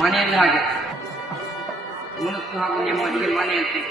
ಮನೆಯಲ್ಲಿ ಹಾಗೆ ಮುಳುಕು ಹಾಗೂ ನೆಮ್ಮದಿಗೆ ಮನೆಯಂತೆ.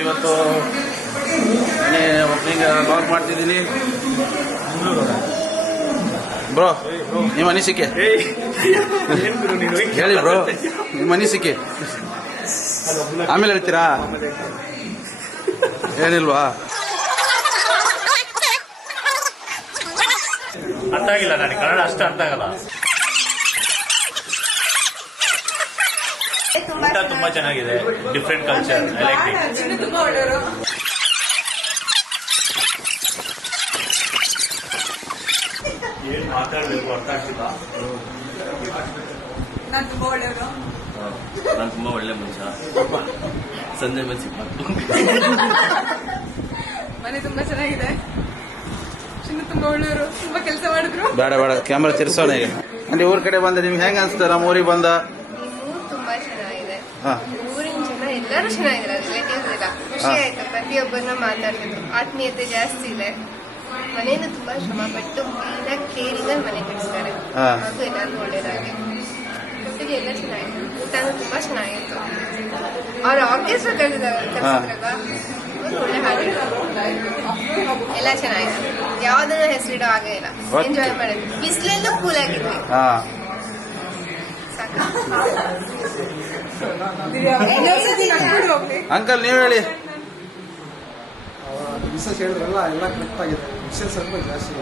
ಇವತ್ತು ಮನೆ ಓಪನಿಂಗ್ ಲಾಕ್ ಮಾಡ್ತಿದ್ದೀನಿ. ಬ್ರೋ ನಿಮ್ಮ ಅನಿಸಿಕೆ ಹೇಳಿ ಬ್ರೋ, ನಿಮ್ಮ ಅನಿಸಿಕೆ ಆಮೇಲೆ ಹೇಳ್ತೀರಾ? ಏನಿಲ್ವಾ? ಅರ್ಥ ಆಗಿಲ್ಲ ನನಗೆ ಕನ್ನಡ ಅಷ್ಟು ಅರ್ಥ ಆಗಲ್ಲ. ಊಟ ತುಂಬಾ ಚೆನ್ನಾಗಿದೆ, different culture, I like it. ಮಾತಾಡಬೇಕು ಅರ್ಥ ಆಗ್ತಿಲ್ಲ. ನಾನು ತುಂಬಾ ಒಳ್ಳೆಯವರು. ನಾನು ತುಂಬಾ ಒಳ್ಳೆ ಮನುಷ್ಯ. ಸಂಜೆ ಮೇಲೆ ಸಿಕ್ಕಾತು. ಮನೆ ತುಂಬಾ ಚೆನ್ನಾಗಿದೆ. ಚಿನ್ನ ತುಂಬಾ ಒಳ್ಳೆಯವರು, ತುಂಬಾ ಕೆಲಸ ಮಾಡಿದ್ರು. ಬೇಡ ಬೇಡ ಕ್ಯಾಮ್ರಾ ತಿರ್ಸೋಣ ಈಗ. ಅಲ್ಲಿ ಊರ್ ಕಡೆ ಬಂದ ನಿಮ್ಗೆ ಹೆಂಗ ಅನ್ಸ್ತಾರ ನಮ್ಮ ಊರಿಗೆ ಬಂದ? ಊರು ತುಂಬಾ ಚೆನ್ನಾಗಿದೆ. ಹಾ ಊರಿನ ಜನ ಎಲ್ಲರೂ ಚೆನ್ನಾಗಿದ್ದಾರೆ. ರಿಲೇಟಿವ್ಸ್ ಎಲ್ಲ ಖುಷಿ ಆಯ್ತು. ಪ್ರತಿಯೊಬ್ಬರನ್ನ ಮಾತಾಡ್ತಿದ್ರು. ಆತ್ಮೀಯತೆ ಜಾಸ್ತಿ ಇದೆ. ಮನೆಯನ್ನು ತುಂಬಾ ಶ್ರಮ ಪಟ್ಟು ಕ್ಲೀನಾಗಿ ಕೇರಿಂದ ಮನೆ ಕಳಿಸ್ತಾರೆ. ಹಾ. ಹಾಗೂ ಎಲ್ಲರೂ ಒಳ್ಳೇದಾಗಿ ಒಟ್ಟಿಗೆ ಎಲ್ಲ ಚೆನ್ನಾಗಿತ್ತು. ಊಟನೂ ತುಂಬಾ ಚೆನ್ನಾಗಿತ್ತು. ಅವ್ರ ಆರ್ಕೆಸ್ಟ್ರಾ ಕಲಿಸಿದ್ರಲ್ವಾ, ಒಳ್ಳೆ ಹಾಡಿದ್ರು. ಎಲ್ಲ ಚೆನ್ನಾಗಿತ್ತು. ಯಾವ್ದನ್ನ ಹೆಸರಿಡೋ ಹಾಗೆ ಇಲ್ಲ. ಎಂಜಾಯ್ ಮಾಡಿದ್ವಿ. ಬಿಸಿಲೆಲ್ಲೂ ಕೂಲ್ ಆಗಿದ್ವಿ. ಹಾ ಸಾಕು. ಅಂಕಲ್ ನೀವ್ ಹೇಳಿ. ಮಿಸಸ್ ಹೇಳಿದ್ರಲ್ಲ ಎಲ್ಲ ಕರೆಕ್ಟ್ ಆಗಿದೆ. ಮಿಸಸ್ ಸ್ವಲ್ಪ ಜಾಸ್ತಿ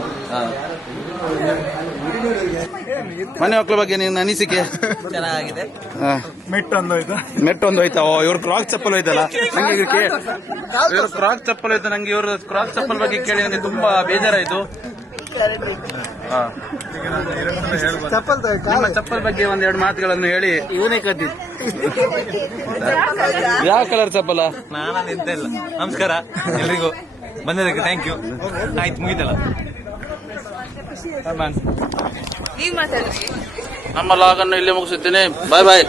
ಮನೆ ಮಕ್ಕಳ ಬಗ್ಗೆ ನಿನ್ನ ಅನಿಸಿಕೆ? ಚೆನ್ನಾಗಿದೆ. ಹಾ. ಮೆಟ್ಟೊಂದೋಯ್ತು. ಮೆಟ್ಟೊಂದು ಹೋಯ್ತಾ? ಓ ಇವ್ರ ಕ್ರಾಕ್ ಚಪ್ಪಲ್ ಹೋಯ್ತಲ್ಲ. ನಂಗೆ ಇವ್ರ ಕ್ರಾಕ್ ಚಪ್ಪಲ್ ಹೋಯ್ತು. ನಂಗೆ ಇವ್ರ ಕ್ರಾಕ್ ಚಪ್ಪಲ್ ಬಗ್ಗೆ ಕೇಳಿ ನನಗೆ ತುಂಬಾ ಬೇಜಾರಾಯ್ತು. ಹಾ. ಚಪ್ಪಲ್ ನಿಮ್ಮ ಚಪ್ಪಲ್ ಬಗ್ಗೆ ಒಂದೆರಡು ಮಾತುಗಳನ್ನು ಹೇಳಿ. ಇವನೇ ಕದ್ದಿ ಯಾವ ಕಲರ್ ಚಪ್ಪಲ? ನಾನು ನಿಂತ ಇಲ್ಲ. ನಮಸ್ಕಾರ ಎಲ್ರಿಗೂ ಬಂದಿದ್ದಕ್ಕೆ ಥ್ಯಾಂಕ್ ಯು. ಆಯ್ತು ಮುಗಿತಲ್ಲ. ನೀವ್ ಮಾತಾಡ್ರಿ. ನಮ್ಮ ಲಾಗ್ ಅನ್ನು ಇಲ್ಲೇ ಮುಗಿಸುತ್ತೇನೆ. ಬಾಯ್ ಬಾಯ್.